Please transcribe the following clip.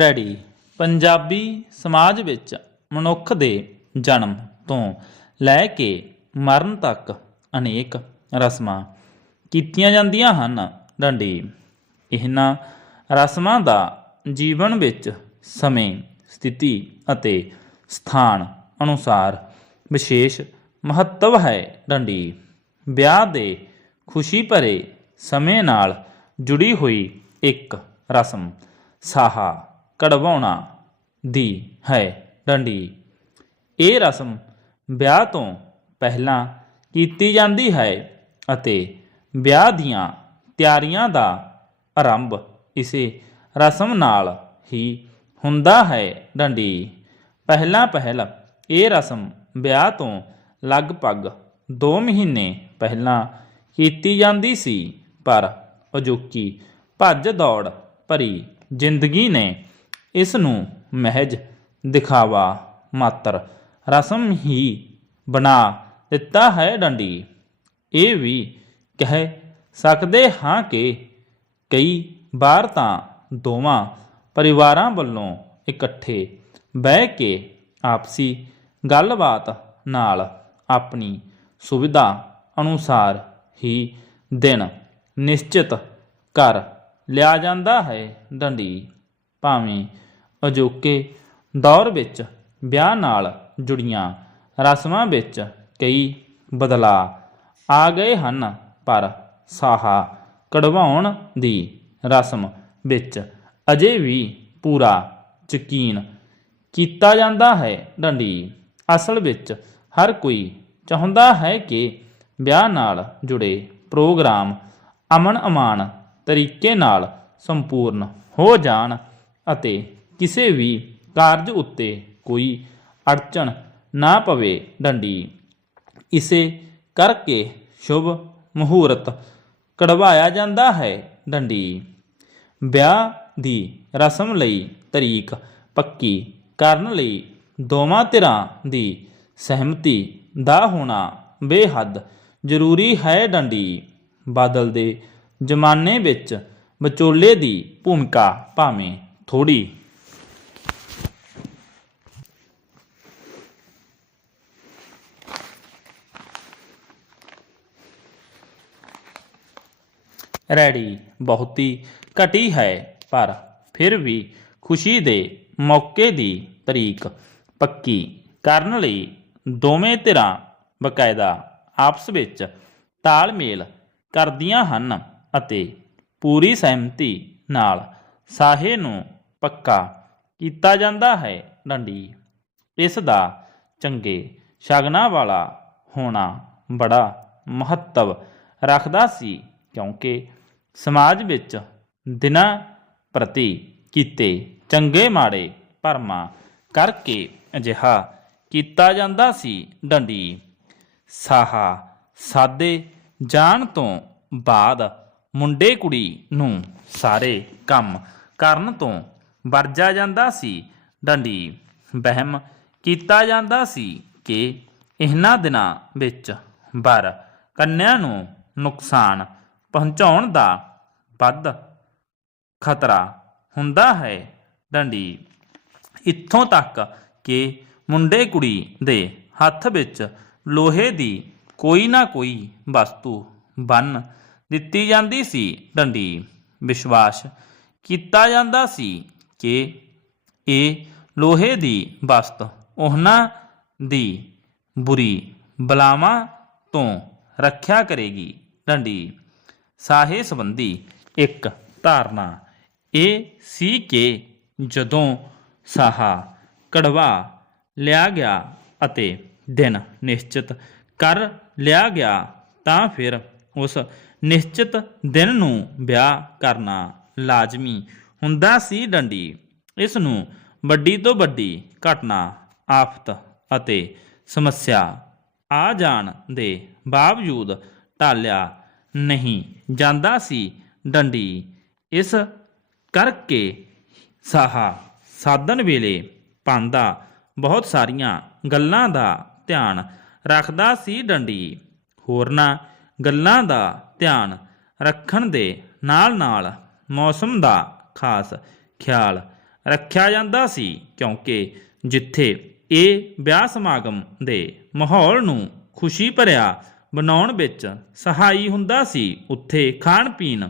Ready. Punjabi ਸਮਾਜ ਵਿੱਚ ਮਨੁੱਖ ਦੇ ਜਨਮ ਤੋਂ ਲੈ ਕੇ ਮਰਨ ਤੱਕ ਅਨੇਕ ਰਸਮਾਂ ਕੀਤੀਆਂ ਜਾਂਦੀਆਂ ਹਨ। ਡੰਡੀ, ਇਹਨਾਂ ਰਸਮਾਂ ਦਾ ਜੀਵਨ ਵਿੱਚ ਸਮੇਂ, ਸਥਿਤੀ ਅਤੇ ਸਥਾਨ ਅਨੁਸਾਰ ਵਿਸ਼ੇਸ਼ ਮਹੱਤਵ ਹੈ। ਡੰਡੀ, ਵਿਆਹ ਦੇ ਖੁਸ਼ੀ ਭਰੇ ਸਮੇਂ ਨਾਲ ਜੁੜੀ ਹੋਈ ਇੱਕ ਰਸਮ, ਸਾਹਾ। ਕਢਵਾਉਣਾ ਦੀ ਹੈ ਡੰਡੀ। ਇਹ ਰਸਮ ਵਿਆਹ ਤੋਂ ਪਹਿਲਾਂ ਕੀਤੀ ਜਾਂਦੀ ਹੈ ਅਤੇ ਵਿਆਹ ਦੀਆਂ ਤਿਆਰੀਆਂ ਦਾ ਆਰੰਭ ਇਸੇ ਰਸਮ ਨਾਲ ਹੀ ਹੁੰਦਾ ਹੈ ਡੰਡੀ। ਪਹਿਲਾਂ ਪਹਿਲ ਇਹ ਰਸਮ ਵਿਆਹ ਤੋਂ ਲਗਭਗ 2 ਮਹੀਨੇ ਪਹਿਲਾਂ ਕੀਤੀ ਜਾਂਦੀ ਸੀ, ਪਰ ਅਜੋਕੀ ਭੱਜ ਦੌੜ ਭਰੀ ਜ਼ਿੰਦਗੀ ਨੇ ਇਸ ਨੂੰ ਮਹਿਜ ਦਿਖਾਵਾ ਮਾਤਰ। ਰਸਮ ਹੀ ਬਣਾ ਦਿੱਤਾ ਹੈ ਡੰਡੀ। ਇਹ ਵੀ ਕਹਿ ਸਕਦੇ ਹਾਂ ਕਿ ਕਈ ਵਾਰ ਤਾਂ ਦੋਵਾਂ ਪਰਿਵਾਰਾਂ ਵੱਲੋਂ ਇਕੱਠੇ ਬਹਿ ਕੇ ਆਪਸੀ ਗੱਲਬਾਤ ਨਾਲ ਆਪਣੀ ਸੁਵਿਧਾ ਅਨੁਸਾਰ ਹੀ ਦਿਨ ਨਿਸ਼ਚਿਤ ਕਰ ਲਿਆ ਜਾਂਦਾ ਹੈ ਡੰਡੀ। ਭਾਵੇਂ ਅਜੋਕੇ ਦੌਰ ਵਿੱਚ ਵਿਆਹ ਨਾਲ ਜੁੜੀਆਂ ਰਸਮਾਂ ਵਿੱਚ ਕਈ ਬਦਲਾਅ ਆ ਗਏ ਹਨ, ਪਰ ਸਾਹਾ ਕਢਵਾਉਣ ਦੀ ਰਸਮ ਵਿੱਚ ਅਜੇ ਵੀ ਪੂਰਾ ਯਕੀਨ ਕੀਤਾ ਜਾਂਦਾ ਹੈ। ਡੰਡੀ ਅਸਲ ਵਿੱਚ ਹਰ ਕੋਈ ਚਾਹੁੰਦਾ ਹੈ ਕਿ ਵਿਆਹ ਨਾਲ ਜੁੜੇ ਪ੍ਰੋਗਰਾਮ ਅਮਨ ਅਮਾਨ ਤਰੀਕੇ ਨਾਲ ਸੰਪੂਰਨ ਹੋ ਜਾਣ। ਅਤੇ ਕਿਸੇ ਵੀ ਕਾਰਜ ਉੱਤੇ ਕੋਈ ਅੜਚਣ ਨਾ ਪਵੇ ਡੰਡੀ। ਇਸੇ ਕਰਕੇ ਸ਼ੁਭ ਮਹੂਰਤ ਕਢਵਾਇਆ ਜਾਂਦਾ ਹੈ ਡੰਡੀ। ਵਿਆਹ ਦੀ ਰਸਮ ਲਈ ਤਰੀਕ ਪੱਕੀ ਕਰਨ ਲਈ ਦੋਵਾਂ ਧਿਰਾਂ ਦੀ ਸਹਿਮਤੀ ਦਾ ਹੋਣਾ ਬੇਹੱਦ ਜ਼ਰੂਰੀ ਹੈ ਡੰਡੀ। ਬਦਲਦੇ ਜ਼ਮਾਨੇ ਵਿੱਚ ਵਿਚੋਲੇ ਦੀ ਭੂਮਿਕਾ ਭਾਵੇਂ ਥੋੜੀ ਰੈਡੀ, ਬਹੁਤੀ ਘਟੀ ਹੈ, ਪਰ ਫਿਰ ਵੀ ਖੁਸ਼ੀ ਦੇ ਮੌਕੇ ਦੀ ਤਰੀਕ ਪੱਕੀ ਕਰਨ ਲਈ ਦੋਵੇਂ ਧਿਰਾਂ ਬਕਾਇਦਾ ਆਪਸ ਵਿੱਚ ਤਾਲਮੇਲ ਕਰਦੀਆਂ ਹਨ ਅਤੇ ਪੂਰੀ ਸਹਿਮਤੀ ਨਾਲ ਸਾਹੇ ਨੂੰ ਪੱਕਾ ਕੀਤਾ ਜਾਂਦਾ ਹੈ ਡੰਡੀ। ਇਸ ਦਾ ਚੰਗੇ ਸ਼ਗਨਾਂ ਵਾਲਾ ਹੋਣਾ ਬੜਾ ਮਹੱਤਵ ਰੱਖਦਾ ਸੀ ਕਿਉਂਕਿ ਸਮਾਜ ਵਿੱਚ ਦਿਨਾਂ ਪ੍ਰਤੀ ਕੀਤੇ ਚੰਗੇ ਮਾੜੇ ਭਰਮਾਂ ਕਰਕੇ ਅਜਿਹਾ ਕੀਤਾ ਜਾਂਦਾ ਸੀ ਡੰਡੀ। ਸਾਹਾ ਸਾਦੇ ਜਾਣ ਤੋਂ ਬਾਅਦ ਮੁੰਡੇ ਕੁੜੀ ਨੂੰ ਸਾਰੇ ਕੰਮ ਕਰਨ ਤੋਂ ਵਰਜਾ ਜਾਂਦਾ ਸੀ। ਡੰਡੀ ਵਹਿਮ ਕੀਤਾ ਜਾਂਦਾ ਸੀ ਕਿ ਇਹਨਾਂ ਦਿਨਾਂ ਵਿੱਚ ਵਰ ਕੰਨਿਆਂ ਨੂੰ ਨੁਕਸਾਨ ਪਹੁੰਚਾਉਣ ਦਾ ਵੱਧ ਖਤਰਾ ਹੁੰਦਾ ਹੈ। ਡੰਡੀ ਇੱਥੋਂ ਤੱਕ ਕਿ ਮੁੰਡੇ ਕੁੜੀ ਦੇ ਹੱਥ ਵਿੱਚ ਲੋਹੇ ਦੀ ਕੋਈ ਨਾ ਕੋਈ ਵਸਤੂ ਬੰਨ ਦਿੱਤੀ ਜਾਂਦੀ ਸੀ। ਡੰਡੀ ਵਿਸ਼ਵਾਸ ਕੀਤਾ ਜਾਂਦਾ ਸੀ ਕਿ ਇਹ ਲੋਹੇ ਦੀ ਵਸਤ ਉਹਨਾਂ ਦੀ ਬੁਰੀ ਬਲਾਵਾਂ ਤੋਂ ਰੱਖਿਆ ਕਰੇਗੀ। ਡੰਡੀ। ਸਾਹੇ ਸੰਬੰਧੀ ਇੱਕ ਧਾਰਨਾ। ਇਹ ਸੀ ਕਿ ਜਦੋਂ ਸਾਹਾ ਕੜਵਾ ਲਿਆ ਗਿਆ ਅਤੇ ਦਿਨ ਨਿਸ਼ਚਿਤ ਕਰ ਲਿਆ ਗਿਆ ਤਾਂ ਫਿਰ ਉਸ ਨਿਸ਼ਚਿਤ ਦਿਨ ਨੂੰ ਵਿਆਹ ਕਰਨਾ ਲਾਜ਼ਮੀ ਹੁੰਦਾ ਸੀ ਡੰਡੀ। ਇਸ ਨੂੰ ਵੱਡੀ ਤੋਂ ਵੱਡੀ ਘਟਨਾ, ਆਫਤ ਅਤੇ ਸਮੱਸਿਆ ਆ ਜਾਣ ਦੇ ਬਾਵਜੂਦ ਟਾਲਿਆ ਨਹੀਂ ਜਾਂਦਾ ਸੀ ਡੰਡੀ। ਇਸ ਕਰਕੇ ਸਾਹਾ ਸਾਧਨ ਵੇਲੇ ਪਾਂਦਾ ਬਹੁਤ ਸਾਰੀਆਂ ਗੱਲਾਂ ਦਾ ਧਿਆਨ ਰੱਖਦਾ ਸੀ ਡੰਡੀ। ਹੋਰਨਾਂ ਗੱਲਾਂ ਦਾ ਧਿਆਨ ਰੱਖਣ ਦੇ ਨਾਲ ਨਾਲ ਮੌਸਮ ਦਾ ਖਾਸ ਖਿਆਲ ਰੱਖਿਆ ਜਾਂਦਾ ਸੀ, ਕਿਉਂਕਿ ਜਿੱਥੇ ਇਹ ਵਿਆਹ ਸਮਾਗਮ ਦੇ ਮਾਹੌਲ ਨੂੰ ਖੁਸ਼ੀ ਭਰਿਆ ਬਣਾਉਣ ਵਿੱਚ ਸਹਾਈ ਹੁੰਦਾ ਸੀ, ਉੱਥੇ ਖਾਣ ਪੀਣ